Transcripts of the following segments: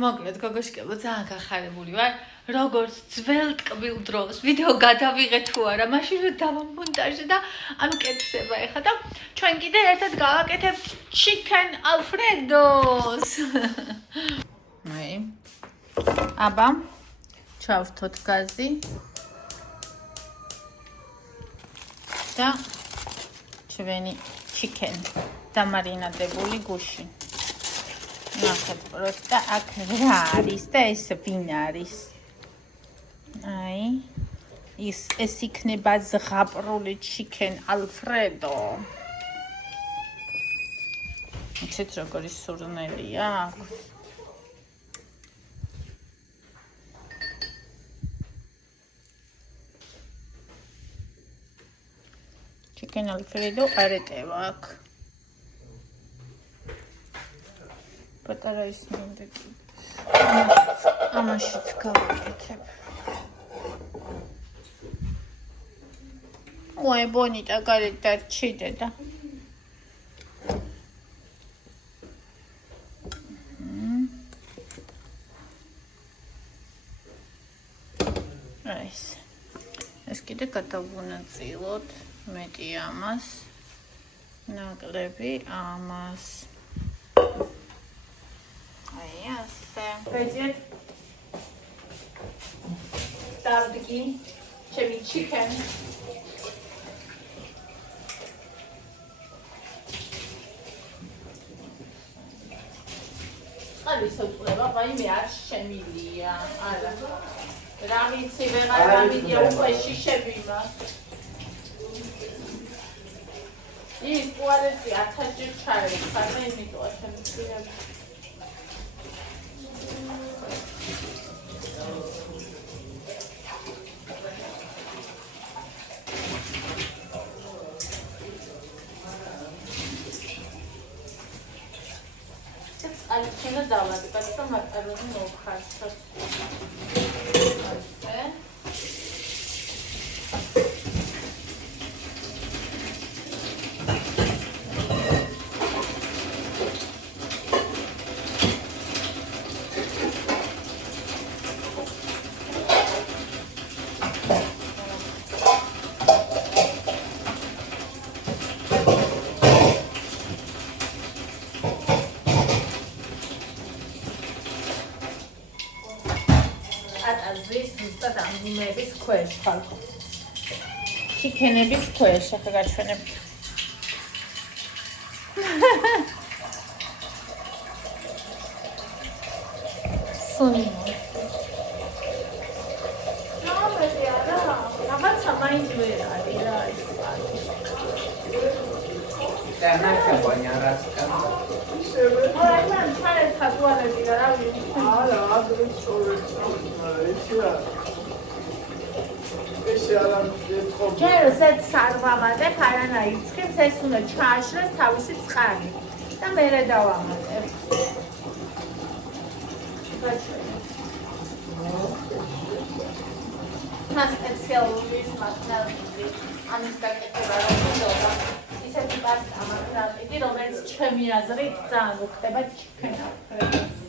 მოკლედ გოგოშკებო ძალიან გახარებული ვარ როგორც ძველ ტკბილ დროს ვიდეო გადავიღე თუ არა მაშინ რომ დავამონტაჟე და ამკეთდება ეხლა და ჩვენ კიდე ერთად გავაკეთებთ chicken alfredos აი აბა ჩავთოთ გაზი და ჩვენი chicken დამარინადებული გუში ნახეთ პროსტა აქ რა არის და ეს ვინ არის აი ეს იქნება ზღაპრული chicken alfredo იცით როგორი სურნელია აქვს chicken alfredo არეტევა აქ პატარა ის მინდა ამაშიც გავაკეთებ ой бонიტა გარეთ დარჩიდე და ეს კიდე გადავუნაწილოთ მეტი ამას ნაკლები ამას აი ასე ვეძიეთ დავდგი ჩემი chicken წყალი შეუწყლება ვაიმე არ შემილია არა რა ვიცი ვეღარ გამიდია უკვე შიშები მაქვს ის ტუალეტი 1000 ჯერ ჩაერხა და იმიტოა შემიძლია Alcina dava di questo macaroni non faccio. ნების ქვეშ ხალხო chicken-ების ქვეშ ახლა გაჩვენებ სონი რაღაცა მაინც ვერ არის რა ის და ნაკაბანია რასკა აი მან ჩაერთა ტუალეტი და რა ვიცი არა ადრე სწორედ ჯერ ზედ სარვამატებ არანაირ ცხიმს ეს უნდა ჩააშლეს თავისი წყალი და მერე დავამატებ მას სპეციალური ის მასალები ამის გაკეთება რომ ხდება ისეთი პასტა მაქვს რომელიც ჩემი აზრით ძალიან უხდება chicken alfredo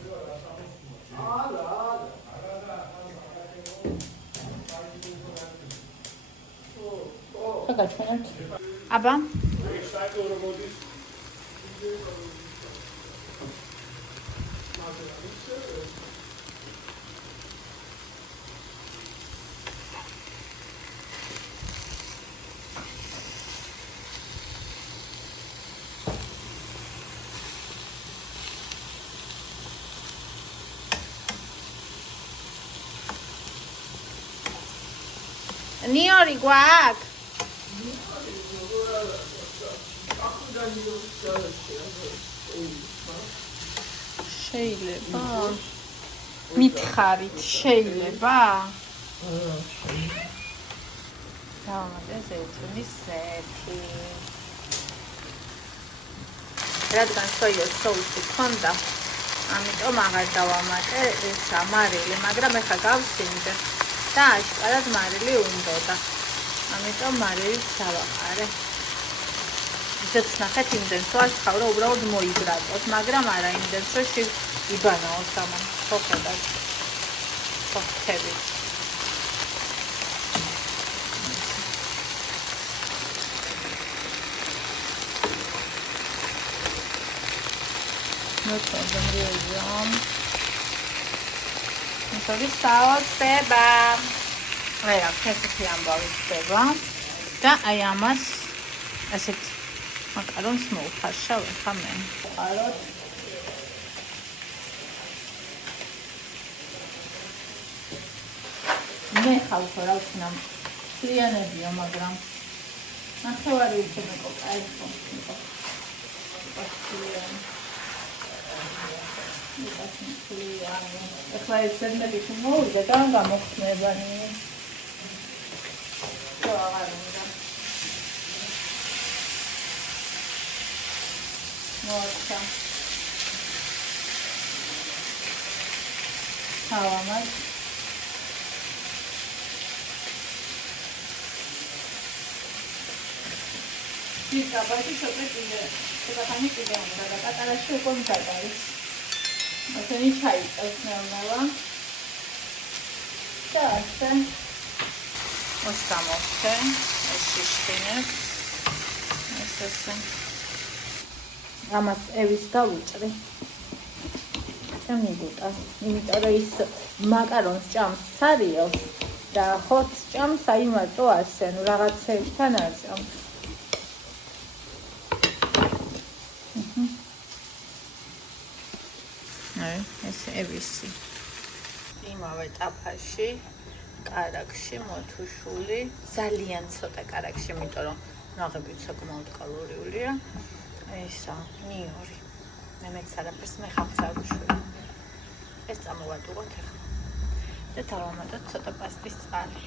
გაჩვენებთ. აბა. ნიორი გვაქვს? შეიძლება მითხარით შეიძლება დავამატე ზეითუნის სეთი რადგან სოიას соуსი ქონდა ამიტომ აღარ დავამატე ეს მარილი მაგრამ ეხლა გავსინდე და აშკარად მარილი უნდოდა ამიტომ მარილიც დავაყარე ისეც ნახეთ იმდენს რომ ახლა უბრალოდ მოიგრატოთ მაგრამ არა იმდენს რომ იბანაო სამან ხოხება ხოხები მოწონდრიოზამ ისორი საოცება აი აქეთი ამბავი ხდება და აი ამას ასეთ მაკარონს მოვხარშავ ახლა მე ვყაროთ მე ხალხო რა ვქნა ფლიანებია მაგრამ ნახევარი უკვე მეკოყა ეს ახლა ეს ზედმეტი მოვიდა და გამოხსნებანი მოაცა ავამად ვიდა ბაჟი ცოტა ხანი კიდე უნდა და პატარაში უკვე მზადარის ასენი ჩაიწევს ნელ-ნელა და ასე მოსამოვხე ეს შიშკინებს ესე ამას ევის დავუჭრი და მიგუტა იმიტომ რომ ის მაკარონს ჭამს სარიელს და ხორცს ჭამს აი მარტო ასე ნუ რაღაცეებთან არ ჭამს ეს ევისი იმავე ტაფაში კარაქში მოთუშული ძალიან ცოტა კარაქში იმიტომ რომ ნაღები საკმაოდ კალორიულია ესა ნიორი მე მეც არაფერს მე ხალხს არ ვუშვი ეს წამოვატუღოთ ახლა და დავამატოთ ცოტა პასტის წყალი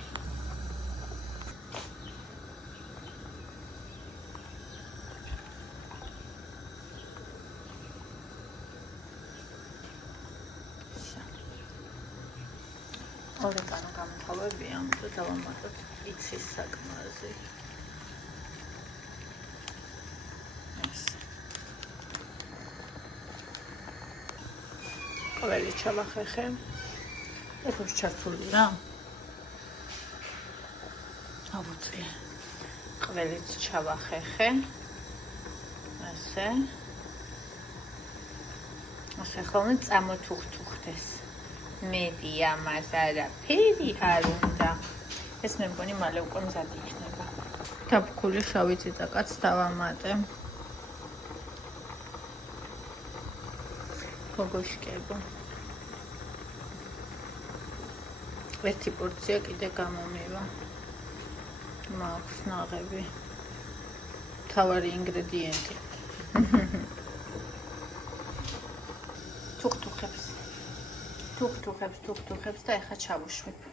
ორეგანო გამთავებია და დავამატოთ იცის საკმარზე ყველი ჩავახეხე ეს უფრო ჩართული რა ავუწია ყველიც ჩავახეხე ასე ხოლმე წამოთუხთუხდეს მედი ამას არაფერი არ უნდა ეს მე მგონი მალე უკვე მზადი იქნება დაბქული შავი წიწაკაც დავამატე გოგოშკებო ერთი პორცია კიდე გამომივა მაქვს ნაღები თავარი ინგრედიენტი თუხთუხებს და ეხა ჩავუშვებ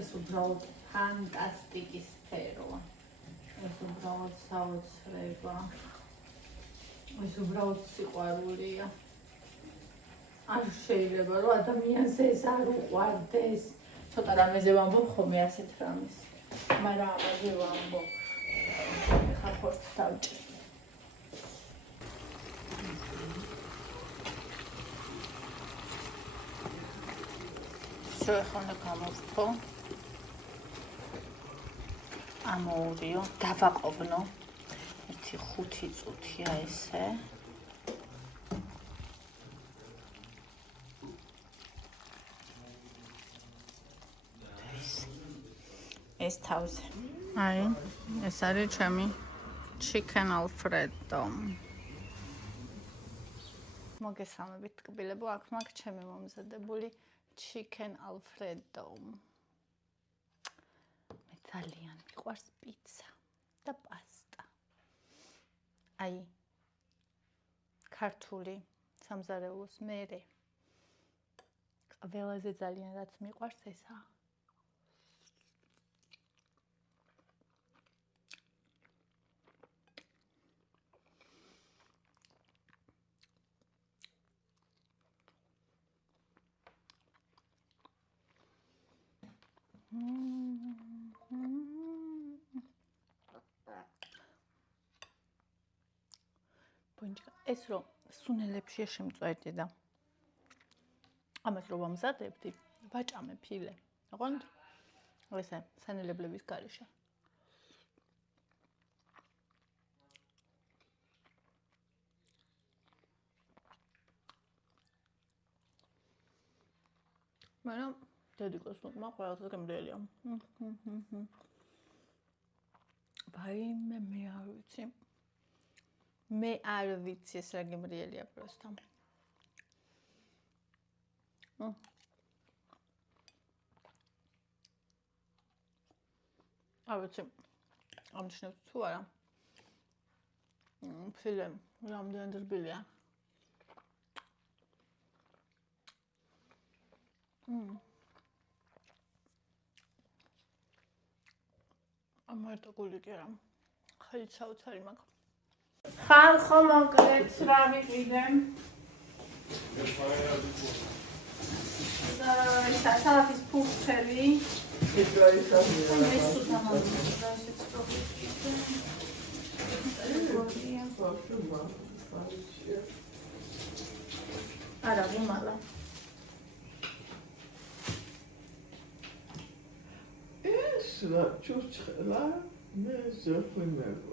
ეს უბრალოდ ფანტასტიკის სფეროა. ეს უბრალოდ საოცრება. ეს უბრალოდ სიყვარულია. არ შეიძლება რომ ადამიანს ეს არ უყვარდეს. ცოტა რამეზე ვამბობ ხოლმე ასეთ რამეს. მაგრამ ამაზე ვამბობ. ხა ხორცს დავჭრი. ახლა გამოვთო ამოურიო დავაყობნო 1-5 წუთია ესე ეს თავზე აი ეს არის ჩემი chicken alfredo მოგესალმებით ტკბილებო აქ მაქვს ჩემი მომზადებული chicken alfredo. მე ძალიან მიყვარს პიცა და პასტა. აი ქართული სამზარეულოს მერე. ყველაზე ძალიან რაც მიყვარს ესაა. ბუნჯიკა ეს რომ სუნელებში შემწვერდი და ამას რომ ვამზადებდი ვაჭამე ფილე ოღონდ ესე სანელებლების გარეშე მაგრამ დედიკოს ნუკმა ყველაზე გემრიელია ვაიმე მე არ ვიცი ეს რა გემრიელია პროსტა არ ვიცი ამჩნევთ თუ არა ფილე რამდენი რბილია ამარტო გული კი არა ხელით საოცარი მაქვს ხალხო მოკლედ რა ვიყიდე სალათის ფურცელი არა ვიმალა ეს რა ჩურჩხელა მე ზეფინებო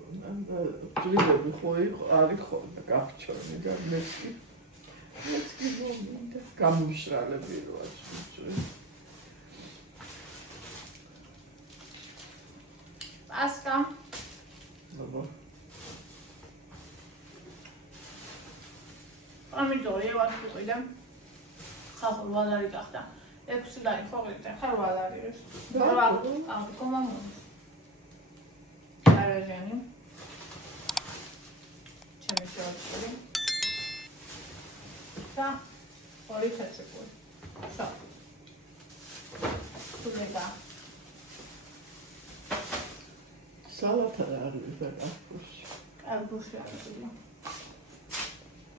ძვირები ხო არის ხოლმე გახჩონი და მეცი მომენტა გამუშრალები როა ჩურჩხე პასტა აბა ამიტომ ვაშვიყიდე ხალხო ვალარი გახდა 6 ლარი ხო გიწე ხარ ვალარი ეს რა კომამო არაჟანი ჩემი შევწერი და ორი ფეცეკული სა თუმცა სალათა რა არის და კარბუში კარბუში არის